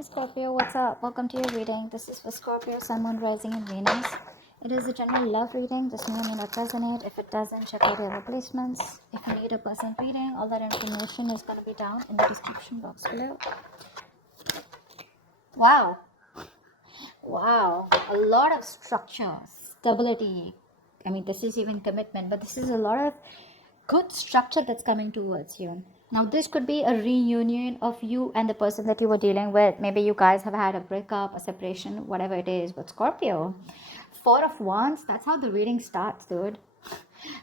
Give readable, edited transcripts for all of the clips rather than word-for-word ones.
Scorpio, what's up? Welcome to your reading. This is for Scorpio, Sun, Moon, Rising, and Venus. It is a general love reading. This may or may not resonate. If it doesn't, check out your other placements. If you need a person reading, all that information is going to be down in the description box below. Wow. Wow. A lot of structure, stability. I mean, this is even commitment, but this is a lot of good structure that's coming towards you. Now, this could be a reunion of you and the person that you were dealing with. Maybe you guys have had a breakup, a separation, whatever it is. But Scorpio, Four of Wands, that's how the reading starts, dude.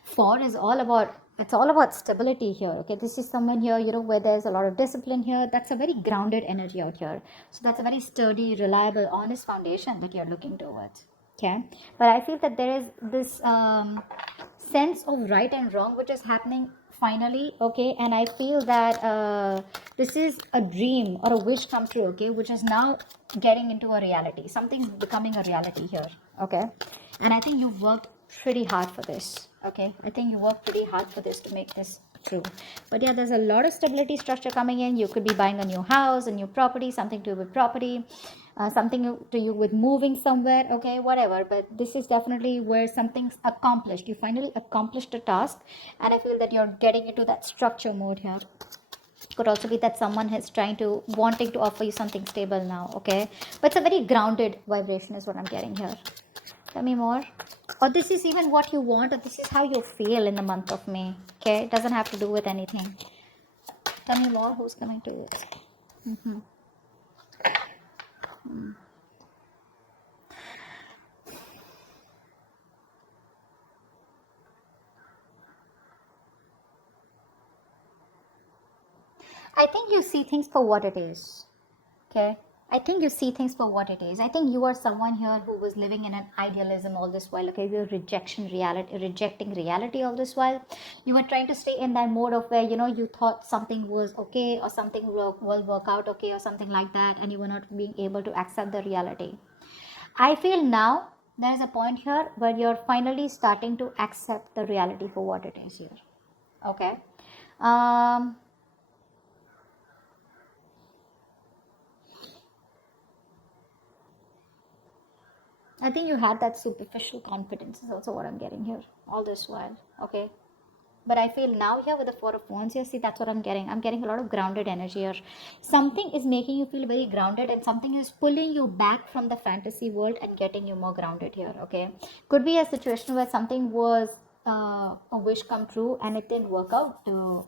Four is all about, it's all about stability here. Okay, this is someone here, where there's a lot of discipline here. That's a very grounded energy out here. So that's a very sturdy, reliable, honest foundation that you're looking towards. Okay, but I feel that there is this sense of right and wrong which is happening finally. Okay, and I feel that this is a dream or a wish come true. Okay, which is now getting into a reality. Something's becoming a reality here. Okay, and I think you've worked pretty hard for this. Okay, I think you worked pretty hard for this to make this true. But yeah, there's a lot of stability structure coming in. You could be buying a new house, a new property, something to do with property, something to you with moving somewhere. Okay, whatever. But this is definitely where something's accomplished. You finally accomplished a task, and I feel that you're getting into that structure mode here. Could also be that someone is wanting to offer you something stable now. Okay, but it's a very grounded vibration is what I'm getting here. Tell me more. Or this is even what you want, or this is how you feel in the month of May. Okay, it doesn't have to do with anything. Tell me more. Who's coming to it? I think you see things for what it is. Okay, I think you see things for what it is. I think you are someone here who was living in an idealism all this while. Okay, you're rejecting reality all this while. You were trying to stay in that mode of where you thought something was okay, or something will work out okay, or something like that, and you were not being able to accept the reality. I feel now there's a point here where you're finally starting to accept the reality for what it is here. Okay. Um, I think you had that superficial confidence is also what I'm getting here all this while. Okay. But I feel now here with the Four of Wands here, see, that's what I'm getting. I'm getting a lot of grounded energy here. Something is making you feel very grounded, and something is pulling you back from the fantasy world and getting you more grounded here. Okay. Could be a situation where something was a wish come true and it didn't work out to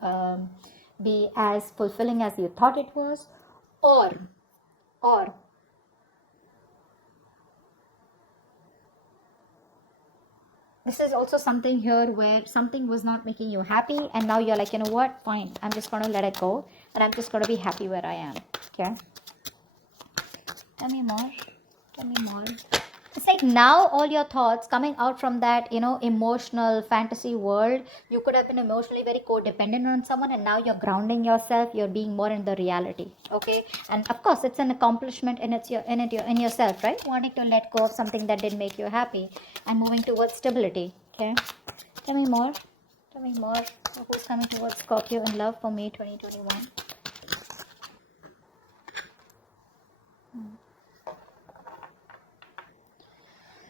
be as fulfilling as you thought it was. Or this is also something here where something was not making you happy, and now you're like, you know what, fine, I'm just going to let it go, and I'm just going to be happy where I am. Okay, tell me more. It's like now all your thoughts coming out from that emotional fantasy world. You could have been emotionally very codependent on someone, and now you're grounding yourself, you're being more in the reality. Okay, and of course it's an accomplishment in yourself, right? Wanting to let go of something that didn't make you happy and moving towards stability. Okay, tell me more. Who's coming towards Scorpio in love for May 2021?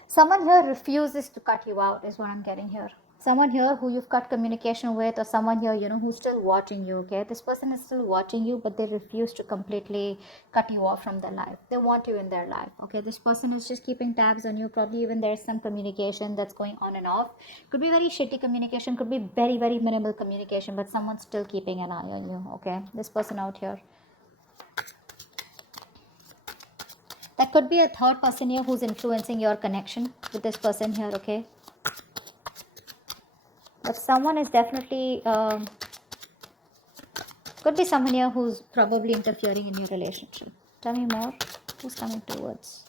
Someone here refuses to cut you out is what I'm getting here. Someone here who you've cut communication with, or someone here who's still watching you. Okay, this person is still watching you, but they refuse to completely cut you off from their life. They want you in their life. Okay, this person is just keeping tabs on you. Probably even there's some communication that's going on and off. Could be very shitty communication, could be very very minimal communication, but someone's still keeping an eye on you. Okay, this person out here. That could be a third person here who's influencing your connection with this person here. Okay, but someone is definitely could be someone here who's probably interfering in your relationship. Tell me more. Who's coming towards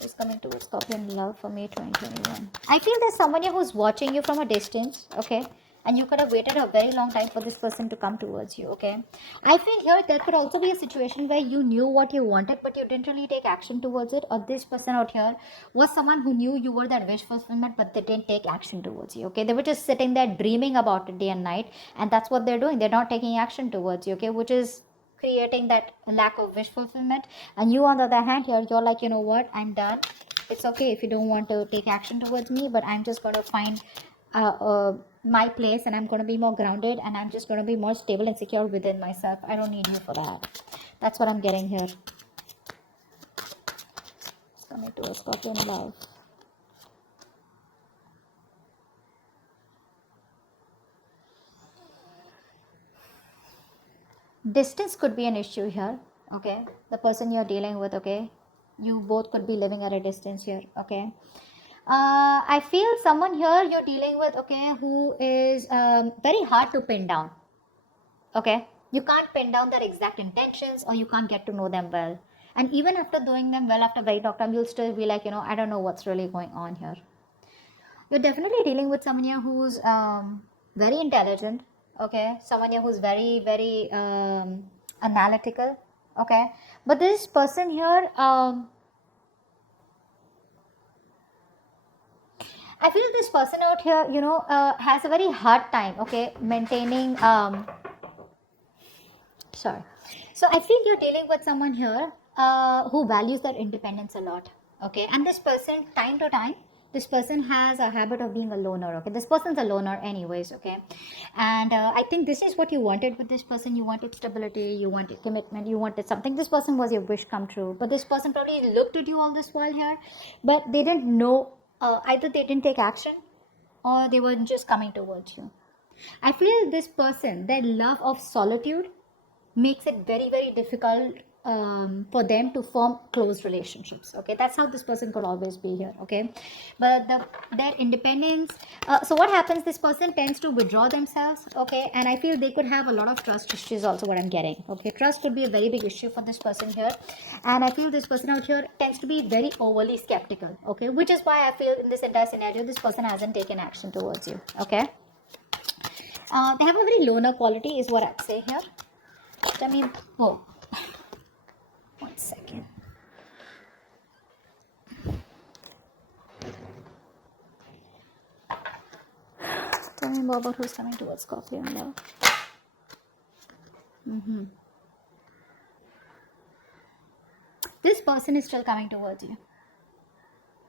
Scorpio in love for May 2021? I feel there's someone here who's watching you from a distance. Okay, and you could have waited a very long time for this person to come towards you. Okay, I feel here there could also be a situation where you knew what you wanted, but you didn't really take action towards it. Or this person out here was someone who knew you were that wish fulfillment, but they didn't take action towards you. Okay, they were just sitting there dreaming about it day and night, and that's what they're doing. They're not taking action towards you. Okay, which is creating that lack of wish fulfillment. And you, on the other hand, here, you're like, you know what, I'm done. It's okay if you don't want to take action towards me, but I'm just going to find my place, and I'm going to be more grounded, and I'm just going to be more stable and secure within myself. I don't need you for that. That's what I'm getting here. It's coming to a Scorpion love. Distance could be an issue here. Okay, the person you're dealing with, okay, you both could be living at a distance here. Okay, I feel someone here you're dealing with, okay, who is very hard to pin down. Okay, you can't pin down their exact intentions, or you can't get to know them well. And even after doing them well, after very long time, you'll still be like, I don't know what's really going on here. You're definitely dealing with someone here who's very intelligent. Okay, someone here who's very, very analytical. Okay, but this person here, I feel this person out here, has a very hard time, okay, maintaining, sorry. So I feel you're dealing with someone here who values their independence a lot, okay, and this person, time to time, this person has a habit of being a loner, okay, this person's a loner anyways, okay, and I think this is what you wanted with this person. You wanted stability, you wanted commitment, you wanted something. This person was your wish come true, but this person probably looked at you all this while here, but they didn't know, either they didn't take action, or they were just coming towards you. I feel this person, their love of solitude makes it very, very difficult for them to form close relationships. Okay, that's how this person could always be here. Okay, but their independence, so what happens, this person tends to withdraw themselves. Okay, and I feel they could have a lot of trust issues also, what I'm getting. Okay, trust could be a very big issue for this person here, and I feel this person out here tends to be very overly skeptical. Okay, which is why I feel in this entire scenario this person hasn't taken action towards you. Okay, they have a very loner quality is what I'd say here. I mean, oh, 1 second. Tell me more about who's coming towards Scorpion love. This person is still coming towards you.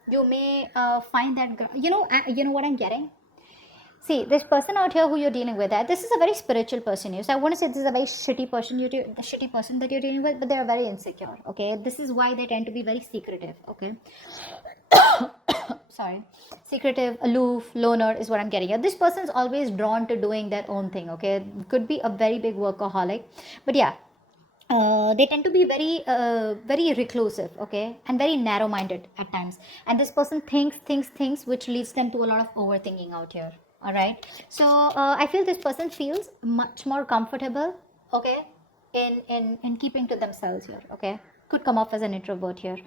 You may find that, you know what I'm getting? See, this person out here who you're dealing with, this is a very spiritual person. So I want to say this is a very shitty person, the shitty person that you're dealing with, but they're very insecure. Okay, this is why they tend to be very secretive. Okay, sorry, secretive, aloof, loner is what I'm getting at. This person's always drawn to doing their own thing. Okay, could be a very big workaholic, but yeah. They tend to be very very reclusive, okay, and very narrow-minded at times, and this person thinks, which leads them to a lot of overthinking out here. All right, so I feel this person feels much more comfortable, okay, in keeping to themselves here. Okay, could come off as an introvert here.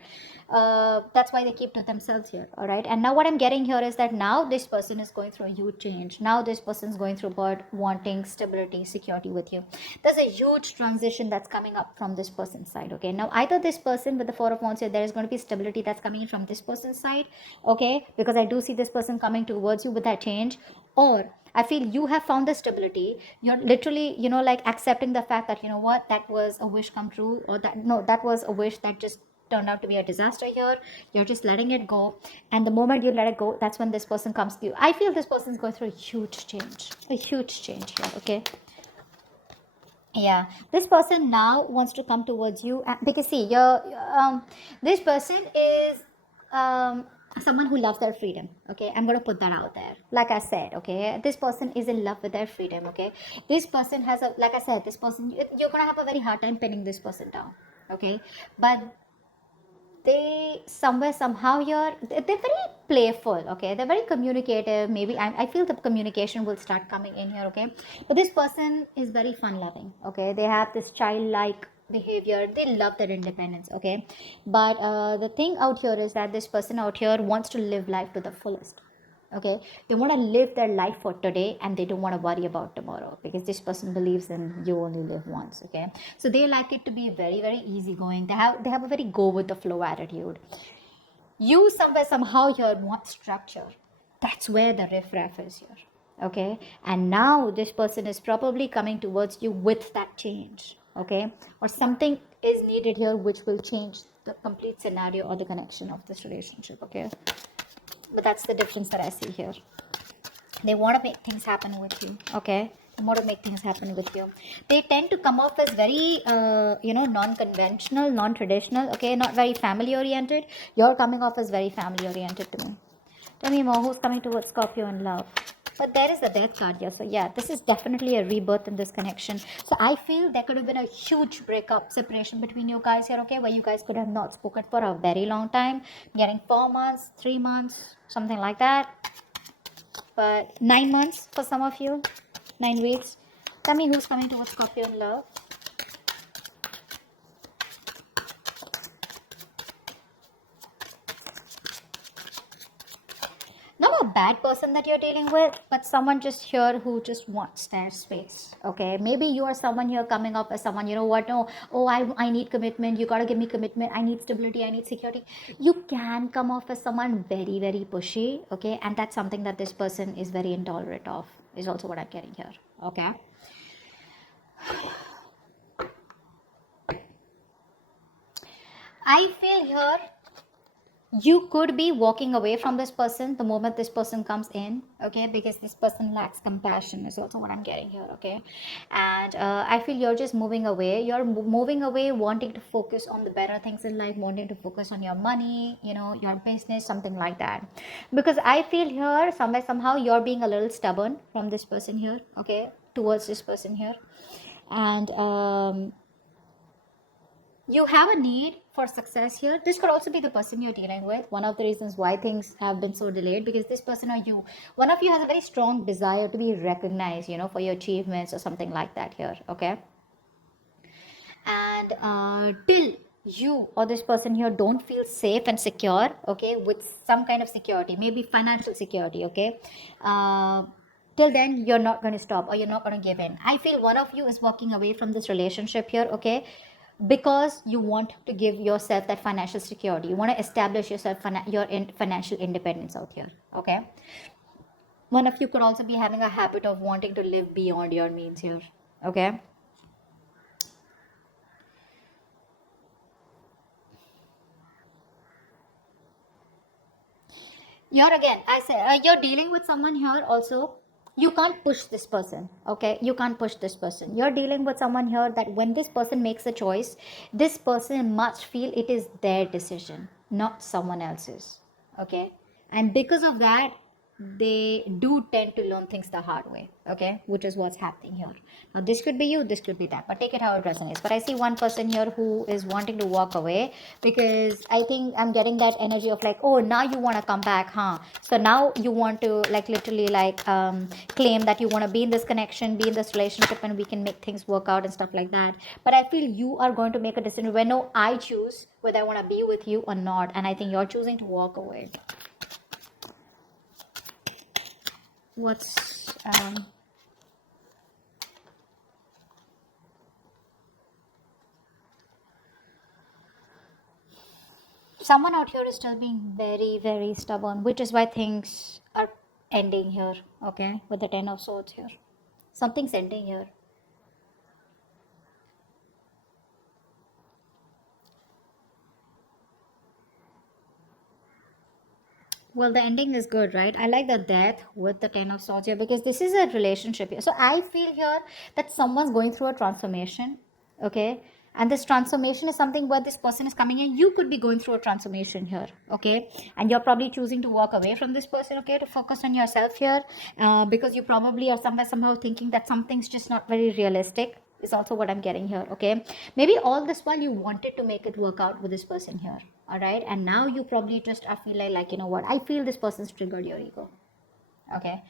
That's why they keep to themselves here. All right, and now what I'm getting here is that now this person is going through a huge change. Now this person's going through about wanting stability, security with you. There's a huge transition that's coming up from this person's side. Okay, now either this person with the Four of Wands here, there is going to be stability that's coming in from this person's side. Okay, because I do see this person coming towards you with that change, or I feel you have found the stability. You're literally, like accepting the fact that, what, that was a wish come true, or that was a wish that just turned out to be a disaster here. You're just letting it go. And the moment you let it go, that's when this person comes to you. I feel this person is going through a huge change here. Okay. Yeah, this person now wants to come towards you because see, this person is someone who loves their freedom. Okay, I'm going to put that out there. Like I said, okay, this person is in love with their freedom. Okay, this person has like I said, this person, you're going to have a very hard time pinning this person down. Okay, but they somehow here, they're very playful. Okay, they're very communicative. Maybe I feel the communication will start coming in here. Okay, but this person is very fun loving. Okay, they have this childlike behavior. They love their independence. Okay, but the thing out here is that this person out here wants to live life to the fullest. Okay, they want to live their life for today, and they don't want to worry about tomorrow, because this person believes in you only live once. Okay, so they like it to be very, very easygoing. They have a very go with the flow attitude. You somehow here want structure. That's where the riffraff is here. Okay, and now this person is probably coming towards you with that change. okay? Or something is needed here which will change the complete scenario or the connection of this relationship, okay? But that's the difference that I see here. They want to make things happen with you, okay? They want to make things happen with you. They tend to come off as very non-conventional, non-traditional, okay? Not very family oriented. You're coming off as very family oriented to me. Tell me more, who's coming towards Scorpio in love? But there is a death card here. So yeah, this is definitely a rebirth in this connection. So I feel there could have been a huge breakup, separation between you guys here, okay? Where you guys could have not spoken for a very long time. Getting 4 months, 3 months, something like that. But 9 months for some of you. 9 weeks. Tell me who's coming towards Scorpio in love. Not a bad person that you're dealing with, but someone just here who just wants their space, okay? Maybe you are someone here coming up as someone, you know what, no, oh, I need commitment, you gotta give me commitment, I need stability, I need security. You can come off as someone very, very pushy, okay? And that's something that this person is very intolerant of, is also what I'm getting here, okay? I feel here you could be walking away from this person the moment this person comes in, okay? Because this person lacks compassion is also what I'm getting here, okay? And I feel you're just moving away. You're moving away, wanting to focus on the better things in life, wanting to focus on your money, you know, your business, something like that. Because I feel here somehow you're being a little stubborn from this person here, okay, towards this person here. And you have a need for success here. This could also be the person you're dealing with. One of the reasons why things have been so delayed, because this person or you, one of you has a very strong desire to be recognized, you know, for your achievements or something like that here, okay? And till you or this person here don't feel safe and secure, okay, with some kind of security, maybe financial security, okay, till then you're not going to stop or you're not going to give in. I feel one of you is walking away from this relationship here, okay, because you want to give yourself that financial security. You want to establish yourself your financial independence out here, okay? One of you could also be having a habit of wanting to live beyond your means here, okay? You're again, I say, you're dealing with someone here also. You can't push this person, okay? You can't push this person. You're dealing with someone here that when this person makes a choice, this person must feel it is their decision, not someone else's, okay? And because of that, they do tend to learn things the hard way, okay, which is what's happening here. Now this could be you, this could be that, but take it how it resonates. But I see one person here who is wanting to walk away, because I think I'm getting that energy of like, oh, now you want to come back, huh? So now you want to like literally like claim that you want to be in this connection, be in this relationship, and we can make things work out and stuff like that. But I feel you are going to make a decision where no, I choose whether I want to be with you or not, and I think you're choosing to walk away. What's someone out here is still being very, very stubborn, which is why things are ending here, okay, with the 10 of swords here. Something's ending here. Well, the ending is good, right? I like the death with the 10 of swords here, because this is a relationship here. So I feel here that someone's going through a transformation, okay? And this transformation is something where this person is coming in. You could be going through a transformation here, okay? And you're probably choosing to walk away from this person, okay, to focus on yourself here, because you probably are somehow thinking that something's just not very realistic, is also what I'm getting here, okay? Maybe all this while you wanted to make it work out with this person here, all right? And now you probably just are feeling like, you know what, I feel this person's triggered your ego, okay?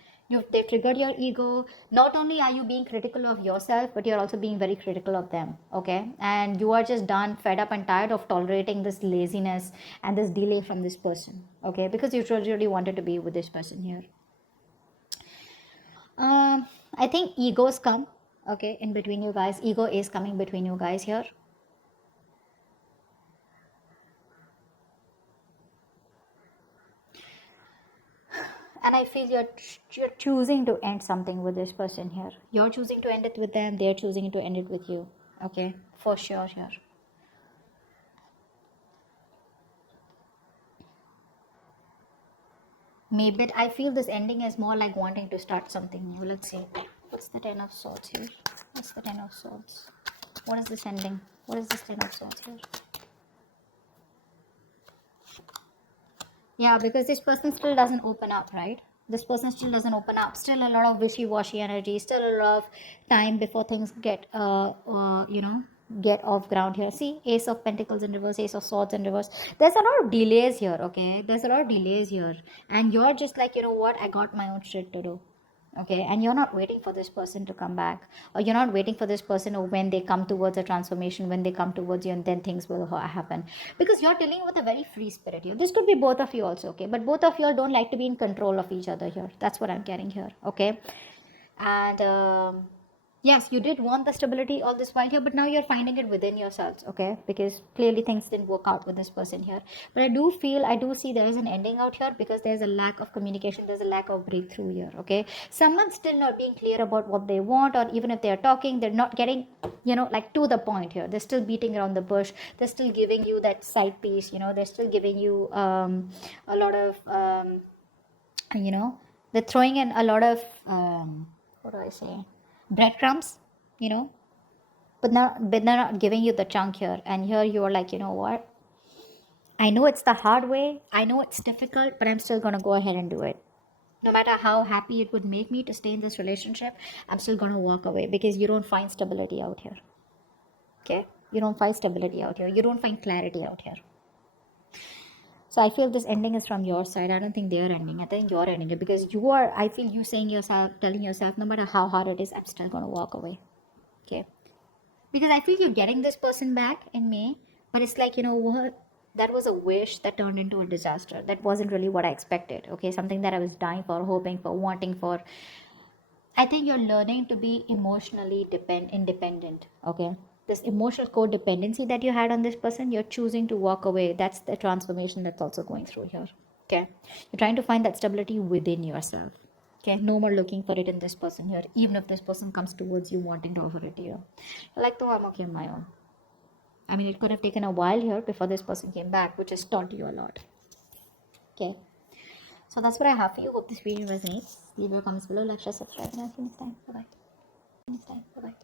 They triggered your ego. Not only are you being critical of yourself, but you're also being very critical of them, okay? And you are just done, fed up and tired of tolerating this laziness and this delay from this person, okay? Because you really wanted to be with this person here. I think egos come, okay, in between you guys. Ego is coming between you guys here. And I feel you're choosing to end something with this person here. You're choosing to end it with them, they're choosing to end it with you, Okay, for sure here. Maybe I feel this ending is more like wanting to start something new. Let's see. What's the Ten of Swords here? What's the Ten of Swords? What is this ending? What is this Ten of Swords here? Yeah, because this person still doesn't open up, right? This person still doesn't open up. Still a lot of wishy-washy energy. Still a lot of time before things get, get off ground here. See, Ace of Pentacles in reverse, Ace of Swords in reverse. There's a lot of delays here, okay? There's a lot of delays here. And you're just like, you know what? I got my own shit to do. Okay, and you're not waiting for this person to come back, or you're not waiting for this person, or when they come towards a transformation, when they come towards you, and then things will happen, because you're dealing with a very free spirit here. This could be both of you also, okay, but both of you all don't like to be in control of each other here. That's what I'm getting here, okay. And yes, you did want the stability all this while here, but now you're finding it within yourselves, okay, because clearly things didn't work out with this person here. But I do see there is an ending out here, because there's a lack of communication, there's a lack of breakthrough here, okay. Someone's still not being clear about what they want, or even if they're talking, they're not getting, like, to the point here. They're still beating around the bush. They're still giving you that side piece, they're still giving you a lot of they're throwing in a lot of what do I say, breadcrumbs, you know, but they're not giving you the chunk here. And here you are like, you know what? I know it's the hard way. I know it's difficult, but I'm still gonna go ahead and do it. No matter how happy it would make me to stay in this relationship, I'm still gonna walk away, because you don't find stability out here. Okay? You don't find stability out here. You don't find clarity out here. So I feel this ending is from your side. I don't think they're ending. I think you're ending it, because I feel you saying yourself, telling yourself, no matter how hard it is, I'm still gonna walk away. Okay. Because I feel you're getting this person back in May, but it's like, you know what? That was a wish that turned into a disaster. That wasn't really what I expected. Okay. Something that I was dying for, hoping for, wanting for. I think you're learning to be emotionally independent. Okay. This emotional codependency that you had on this person, you're choosing to walk away. That's the transformation that's also going through here. Okay. You're trying to find that stability within yourself. Okay. No more looking for it in this person here, even if this person comes towards you wanting to offer it to you. You're like, though, I'm okay on my own. I mean, it could have taken a while here before this person came back, which has taught you a lot. Okay. So that's what I have for you. Hope this video resonates. Leave your comments below, like, share, subscribe, and I'll see you next time. Bye bye.